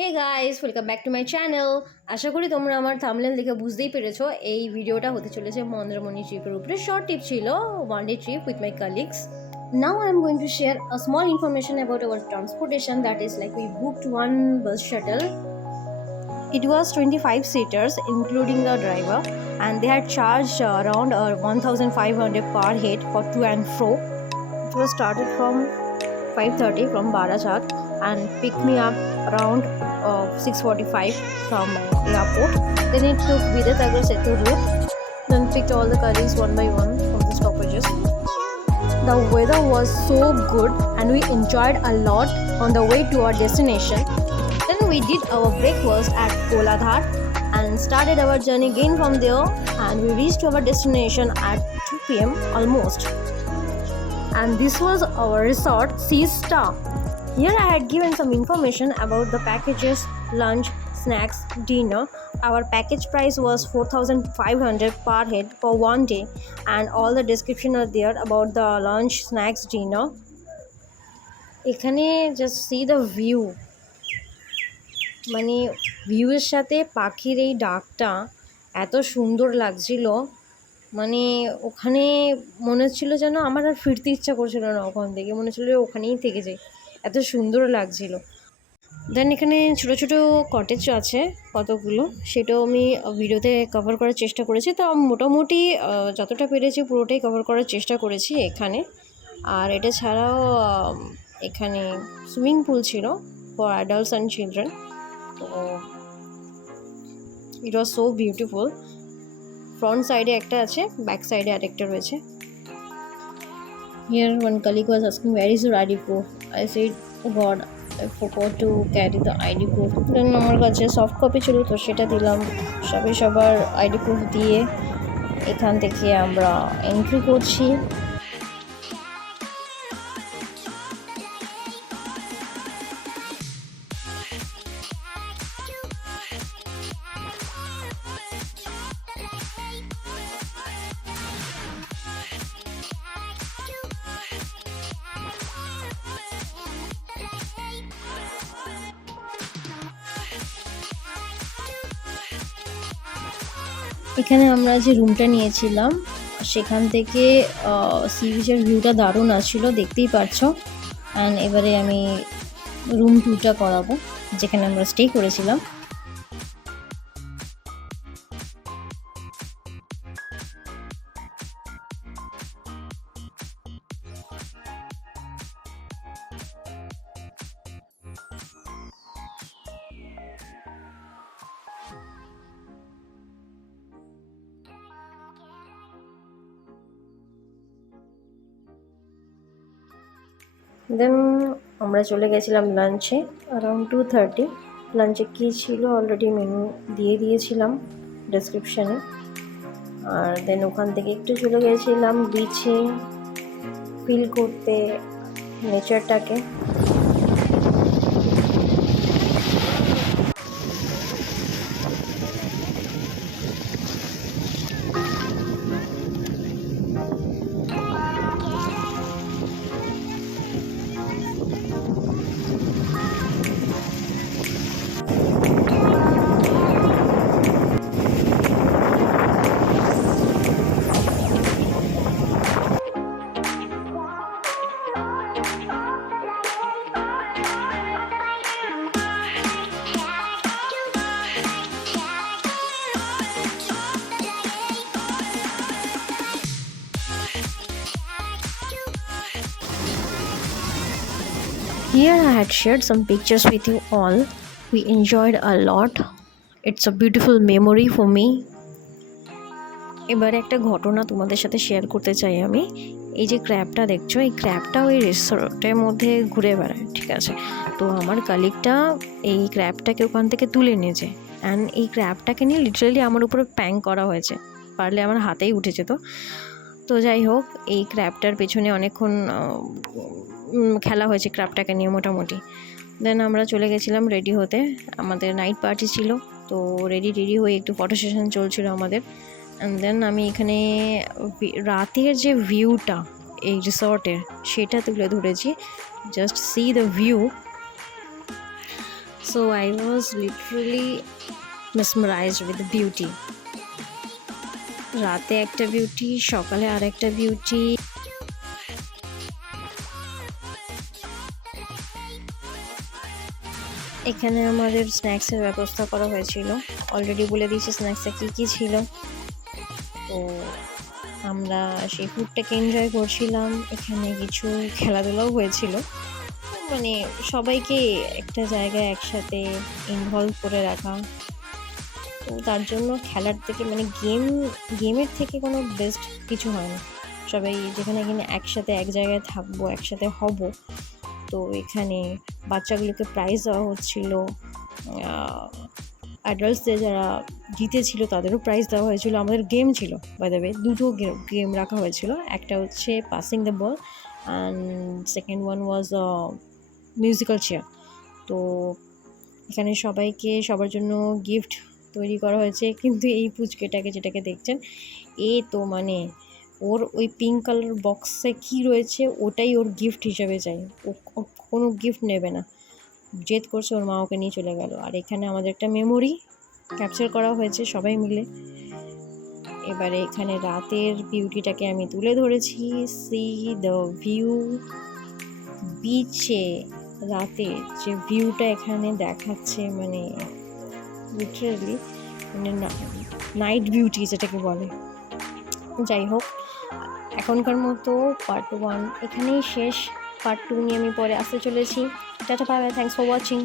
Hey guys, welcome back to my channel. আশা করি তোমরা আমার থাম্বনেল দেখে বুঝতেই পেরেছো এই ভিডিওটা হতে চলেছে মন্দারমণি ট্রিপের উপরে। শর্ট ট্রিপ ছিল, one day trip with my colleagues. Now I'm going to share a small information about our transportation, that is like we booked one bus shuttle. It was 25 seaters including the driver, and they had charged around 1500 per head for to and fro. It was started from 5:30 from Barachat and picked me up around 6:45 from airport. Then it took Vidyasagar Setu route, then picked all the colleagues one by one from the stoppages. The weather was so good and we enjoyed a lot on the way to our destination. Then we did our breakfast at Koladhar and started our journey again from there, and we reached our destination at 2 p.m. almost. And this was our resort, Sea Star. Here I had given some information about the packages, lunch, snacks, dinner. Our package price was 4,500 per head for one day, and all the description are there about the lunch, snacks, dinner. এখানে just see the view, মানে ভিউয়ের সাথে পাখির এই ডাকটা এত সুন্দর লাগছিল। মানে ওখানে মনে হচ্ছিলো যেন আমার আর ফিরতে ইচ্ছা করছিল না, ওখান থেকে মনে হচ্ছিলো ওখানেই থেকে যাই, এত সুন্দর লাগছিল। দেন এখানে ছোটো ছোটো কটেজ আছে কতগুলো, সেটাও আমি ভিডিওতে কভার করার চেষ্টা করেছি। তা মোটামুটি যতটা পেরেছি পুরোটাই কভার করার চেষ্টা করেছি এখানে। আর এটা ছাড়াও এখানে সুইমিং পুল ছিল ফর অ্যাডাল্টস অ্যান্ড চিলড্রেন। তো ইট ওয়াজ সো বিউটিফুল। ফ্রন্ট সাইডে একটা আছে, ব্যাক সাইডে আরেকটা রয়েছে। Here one colleague was asking, where is your ID proof? I said, oh God, I forgot to carry the ID proof. Then আমার কাছে soft copy ছিল, তো সেটা দিলাম। সবার আইডি প্রুফ দিয়ে এখান থেকে আমরা এন্ট্রি করছি। এখানে আমরা যে রুমটা নিয়েছিলাম সেখান থেকে সি বিচের ভিউটা দারুণ আসছিল, দেখতেই পাচ্ছ। অ্যান্ড এবারে আমি রুম টুরটা করাবো যেখানে আমরা স্টে করেছিলাম। দেন আমরা চলে গেছিলাম লাঞ্চে অ্যারাউন্ড 2:30। লাঞ্চে কী ছিল অলরেডি মেনু দিয়ে দিয়েছিলাম ডেসক্রিপশানে। আর দেন ওখান থেকে একটু চলে গেছিলাম বিচে ফিল করতে নেচারটাকে। Here I had shared some pictures with you all. We enjoyed a lot. It's a beautiful memory for me. এবারে একটা ঘটনা তোমাদের সাথে শেয়ার করতে চাই আমি। এই যে ক্র্যাবটা দেখছো, এই ক্র্যাবটা ওই রিসোর্টের মধ্যে ঘুরে বেড়ায়, ঠিক আছে? তো আমার কালিগটা এই ক্র্যাবটাকে ওখান থেকে তুলে নিয়েছে, অ্যান্ড এই ক্র্যাবটাকে নিয়ে লিটারালি আমার উপরে প্যাং করা হয়েছে, পারলে আমার হাতেই উঠে যেত। তো যাই হোক, এই ক্র্যাবটার পেছনে অনেকক্ষণ খেলা হয়েছে ক্র্যাবটাকে নিয়ে মোটামুটি। দেন আমরা চলে গেছিলাম রেডি হতে, আমাদের নাইট পার্টি ছিল, তো রেডি হয়ে একটু ফটো সেশন চলছিল আমাদের। অ্যান্ড দেন আমি এখানে রাতের যে ভিউটা এই রিসর্টের সেটা তুলে ধরেছি। Just see the view, So I was literally mesmerized with the beauty. রাতে একটা বিউটি, সকালে আর একটা বিউটি। এখানে আমাদের স্ন্যাক্সের ব্যবস্থা করা হয়েছিল, অলরেডি বলে দিয়েছি স্ন্যাক্সে কী কী ছিল। তো আমরা সেই ফুডটাকে এনজয় করছিলাম। এখানে কিছু খেলাধুলাও হয়েছিল, মানে সবাইকে একটা জায়গায় একসাথে ইনভলভ করে রাখা। তো তার জন্য খেলার থেকে মানে গেমের থেকে কোনো বেস্ট কিছু হয় না। সবাই যেখানে কিনা একসাথে এক জায়গায় থাকবো, একসাথে হব। তো এখানে বাচ্চাগুলোকে প্রাইজ দেওয়া হচ্ছিল, অ্যাডাল্টসদের যারা জিতেছিল তাদেরও প্রাইজ দেওয়া হয়েছিল। আমাদের গেম ছিল বাই দ্য ওয়ে, দুটো গেম রাখা হয়েছিল। একটা হচ্ছে passing the ball and second one was musical chair. তো এখানে সবাইকে সবার জন্য গিফট তৈরি করা হয়েছে, কিন্তু এই পুচকেটাকে যেটাকে দেখছেন, তো মানে ওর ওই পিঙ্ক কালার বক্সে কী রয়েছে ওটাই ওর গিফট হিসেবে চাই। ও কোনো গিফট নেবে না, জেদ করছে, ওর মা ওকে নিয়ে চলে গেল। আর এখানে আমাদের একটা মেমোরি ক্যাপচার করা হয়েছে সবাই মিলে। এবারে এখানে রাতের বিউটিটাকে আমি তুলে ধরেছি। সি দ্য ভিউ, বিচে রাতে যে ভিউটা এখানে দেখাচ্ছে, মানে লিটারেলি মানে নাইট বিউটি যেটাকে বলে। যাই হোক, এখনকার মতো পার্ট 1 এখানেই শেষ। পার্ট 2 নিয়ে আমি পরে আসতে চলেছি। Tata, bye bye, thanks for watching.